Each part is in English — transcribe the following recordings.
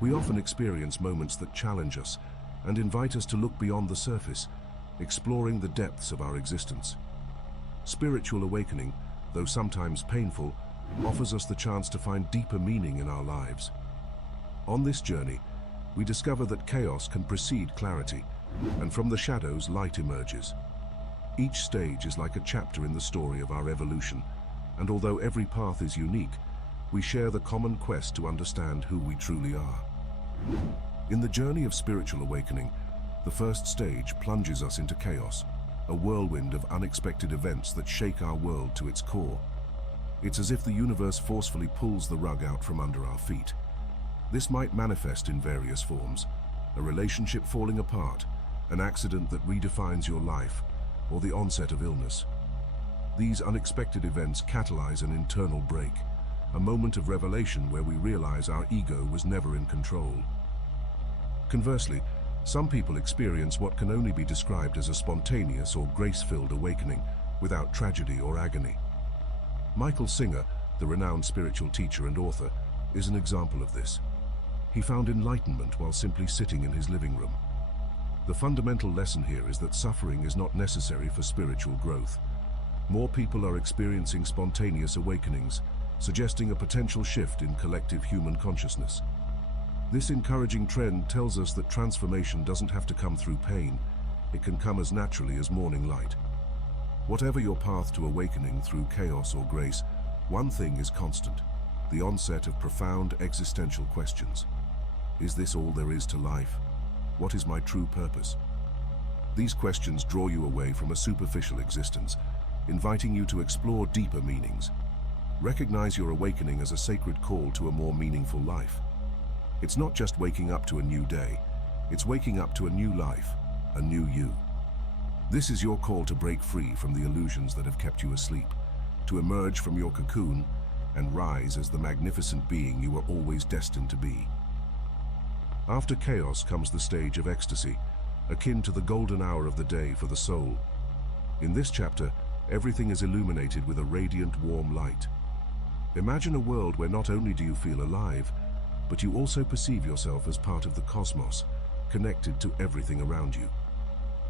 We often experience moments that challenge us and invite us to look beyond the surface, exploring the depths of our existence. Spiritual awakening, though sometimes painful, offers us the chance to find deeper meaning in our lives. On this journey, we discover that chaos can precede clarity, and from the shadows, light emerges. Each stage is like a chapter in the story of our evolution, and although every path is unique, we share the common quest to understand who we truly are. In the journey of spiritual awakening, the first stage plunges us into chaos, a whirlwind of unexpected events that shake our world to its core. It's as if the universe forcefully pulls the rug out from under our feet. This might manifest in various forms: a relationship falling apart, an accident that redefines your life, or the onset of illness. These unexpected events catalyze an internal break, a moment of revelation where we realize our ego was never in control. Conversely, some people experience what can only be described as a spontaneous or grace-filled awakening, without tragedy or agony. Michael Singer, the renowned spiritual teacher and author, is an example of this. He found enlightenment while simply sitting in his living room. The fundamental lesson here is that suffering is not necessary for spiritual growth. More people are experiencing spontaneous awakenings, suggesting a potential shift in collective human consciousness. This encouraging trend tells us that transformation doesn't have to come through pain. It can come as naturally as morning light. Whatever your path to awakening through chaos or grace, one thing is constant: the onset of profound existential questions. Is this all there is to life? What is my true purpose? These questions draw you away from a superficial existence, inviting you to explore deeper meanings. Recognize your awakening as a sacred call to a more meaningful life. It's not just waking up to a new day, it's waking up to a new life, a new you. This is your call to break free from the illusions that have kept you asleep, to emerge from your cocoon and rise as the magnificent being you were always destined to be. After chaos comes the stage of ecstasy, akin to the golden hour of the day for the soul. In this chapter, everything is illuminated with a radiant, warm light. Imagine a world where not only do you feel alive, but you also perceive yourself as part of the cosmos, connected to everything around you.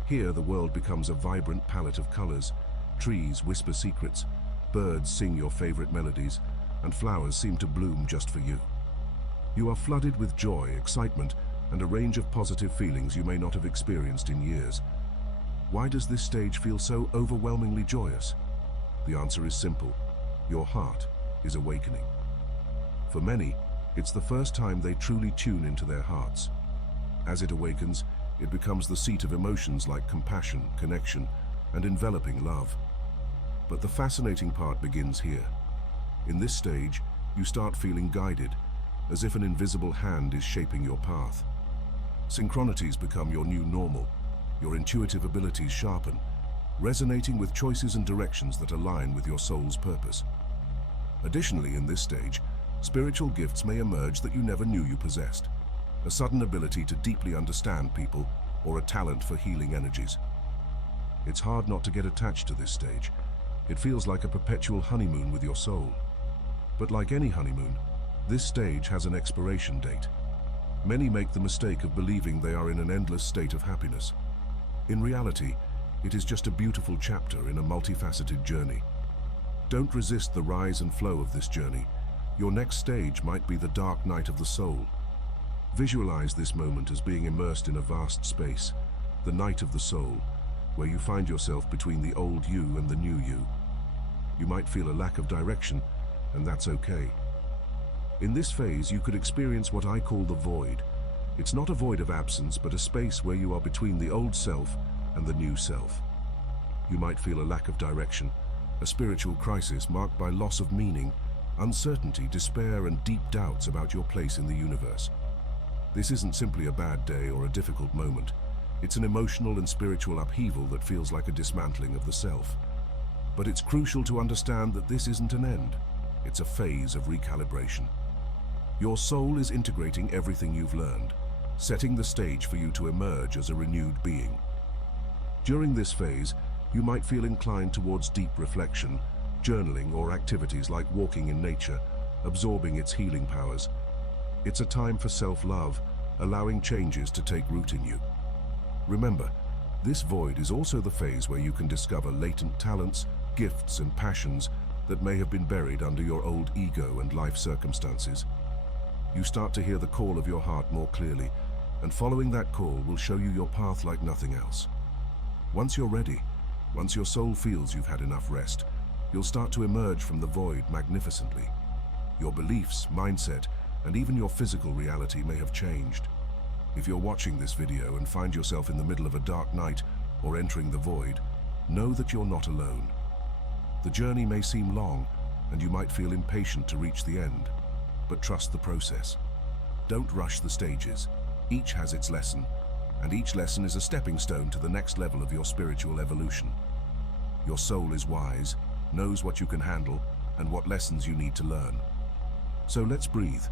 Here, the world becomes a vibrant palette of colors. Trees whisper secrets, birds sing your favorite melodies, and flowers seem to bloom just for you. You are flooded with joy, excitement, and a range of positive feelings you may not have experienced in years. Why does this stage feel so overwhelmingly joyous? The answer is simple: your heart is awakening. For many, it's the first time they truly tune into their hearts. As it awakens, it becomes the seat of emotions like compassion, connection, and enveloping love. But the fascinating part begins here. In this stage, you start feeling guided, as if an invisible hand is shaping your path. Synchronities become your new normal. Your intuitive abilities sharpen, resonating with choices and directions that align with your soul's purpose. Additionally, in this stage, spiritual gifts may emerge that you never knew you possessed. A sudden ability to deeply understand people, or a talent for healing energies. It's hard not to get attached to this stage. It feels like a perpetual honeymoon with your soul. But like any honeymoon, this stage has an expiration date. Many make the mistake of believing they are in an endless state of happiness. In reality, it is just a beautiful chapter in a multifaceted journey. Don't resist the rise and flow of this journey. Your next stage might be the dark night of the soul. Visualize this moment as being immersed in a vast space, the night of the soul, where you find yourself between the old you and the new you. You might feel a lack of direction, and that's okay. In this phase, you could experience what I call the void. It's not a void of absence, but a space where you are between the old self and the new self. You might feel a lack of direction, a spiritual crisis marked by loss of meaning, uncertainty, despair, and deep doubts about your place in the universe. This isn't simply a bad day or a difficult moment. It's an emotional and spiritual upheaval that feels like a dismantling of the self. But it's crucial to understand that this isn't an end. It's a phase of recalibration. Your soul is integrating everything you've learned, setting the stage for you to emerge as a renewed being. During this phase, you might feel inclined towards deep reflection, journaling, or activities like walking in nature, absorbing its healing powers. It's a time for self-love, allowing changes to take root in you. Remember, this void is also the phase where you can discover latent talents, gifts, and passions that may have been buried under your old ego and life circumstances. You start to hear the call of your heart more clearly, and following that call will show you your path like nothing else. Once you're ready, once your soul feels you've had enough rest, you'll start to emerge from the void magnificently. Your beliefs, mindset, and even your physical reality may have changed. If you're watching this video and find yourself in the middle of a dark night or entering the void, know that you're not alone. The journey may seem long, and you might feel impatient to reach the end, but trust the process. Don't rush the stages. Each has its lesson, and each lesson is a stepping stone to the next level of your spiritual evolution. Your soul is wise, knows what you can handle, and what lessons you need to learn. So let's breathe.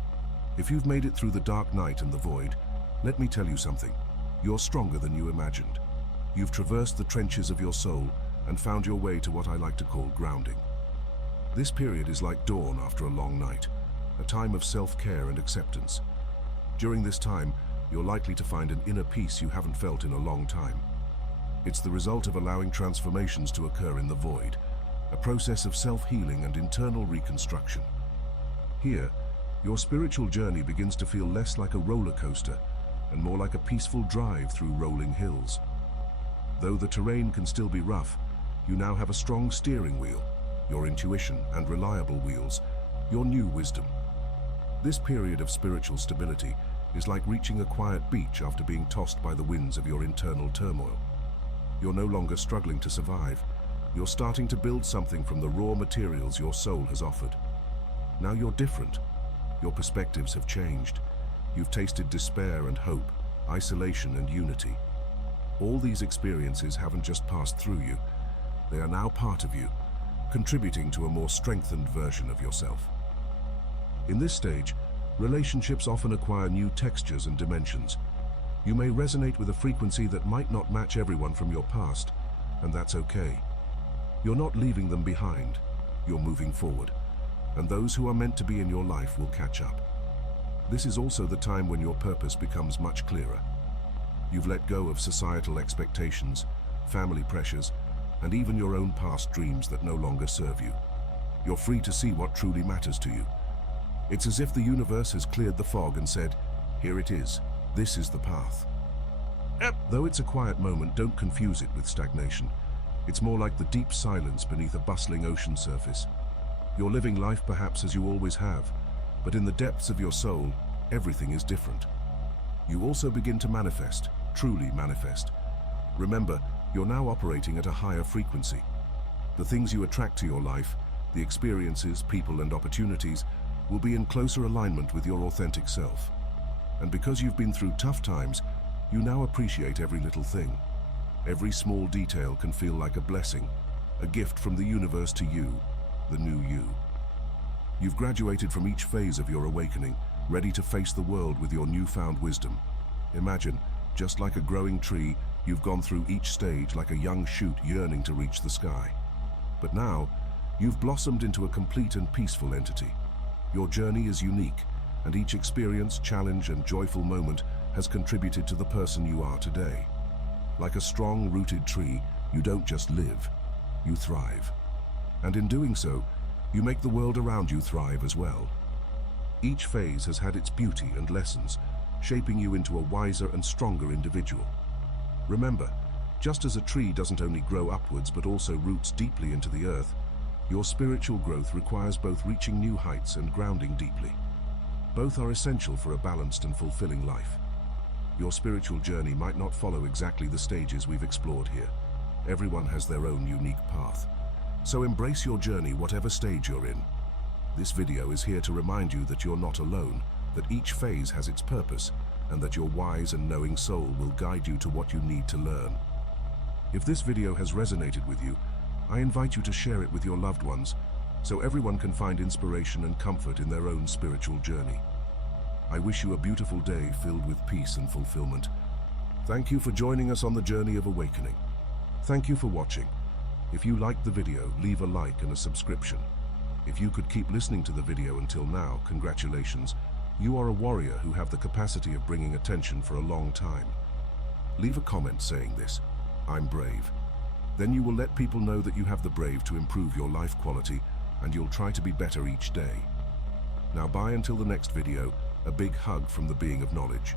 If you've made it through the dark night and the void, let me tell you something. You're stronger than you imagined. You've traversed the trenches of your soul and found your way to what I like to call grounding. This period is like dawn after a long night, a time of self-care and acceptance. During this time, you're likely to find an inner peace you haven't felt in a long time. It's the result of allowing transformations to occur in the void, a process of self-healing and internal reconstruction. Here, your spiritual journey begins to feel less like a roller coaster and more like a peaceful drive through rolling hills. Though the terrain can still be rough, you now have a strong steering wheel, your intuition and reliable wheels, your new wisdom. This period of spiritual stability is like reaching a quiet beach after being tossed by the winds of your internal turmoil. You're no longer struggling to survive. You're starting to build something from the raw materials your soul has offered. Now you're different. Your perspectives have changed. You've tasted despair and hope, isolation and unity. All these experiences haven't just passed through you. They are now part of you, contributing to a more strengthened version of yourself. In this stage, relationships often acquire new textures and dimensions. You may resonate with a frequency that might not match everyone from your past, and that's okay. You're not leaving them behind. You're moving forward, and those who are meant to be in your life will catch up. This is also the time when your purpose becomes much clearer. You've let go of societal expectations, family pressures, and even your own past dreams that no longer serve you. You're free to see what truly matters to you. It's as if the universe has cleared the fog and said, here it is, this is the path. Though it's a quiet moment, don't confuse it with stagnation. It's more like the deep silence beneath a bustling ocean surface. You're living life perhaps as you always have, but in the depths of your soul, everything is different. You also begin to manifest, truly manifest. Remember, you're now operating at a higher frequency. The things you attract to your life, the experiences, people, and opportunities, will be in closer alignment with your authentic self. And because you've been through tough times, you now appreciate every little thing. Every small detail can feel like a blessing, a gift from the universe to you, the new you. You've graduated from each phase of your awakening, ready to face the world with your newfound wisdom. Imagine, just like a growing tree, you've gone through each stage like a young shoot yearning to reach the sky. But now, you've blossomed into a complete and peaceful entity. Your journey is unique, and each experience, challenge, and joyful moment has contributed to the person you are today. Like a strong-rooted tree, you don't just live, you thrive. And in doing so, you make the world around you thrive as well. Each phase has had its beauty and lessons, shaping you into a wiser and stronger individual. Remember, just as a tree doesn't only grow upwards but also roots deeply into the earth, your spiritual growth requires both reaching new heights and grounding deeply. Both are essential for a balanced and fulfilling life. Your spiritual journey might not follow exactly the stages we've explored here. Everyone has their own unique path. So embrace your journey, whatever stage you're in. This video is here to remind you that you're not alone, that each phase has its purpose, and that your wise and knowing soul will guide you to what you need to learn. If this video has resonated with you, I invite you to share it with your loved ones, so everyone can find inspiration and comfort in their own spiritual journey. I wish you a beautiful day filled with peace and fulfillment. Thank you for joining us on the journey of awakening. Thank you for watching. If you liked the video, leave a like and a subscription. If you could keep listening to the video until now, congratulations. You are a warrior who have the capacity of bringing attention for a long time. Leave a comment saying this, "I'm brave." Then you will let people know that you have the brave to improve your life quality, and you'll try to be better each day. Now bye until the next video, a big hug from the being of knowledge.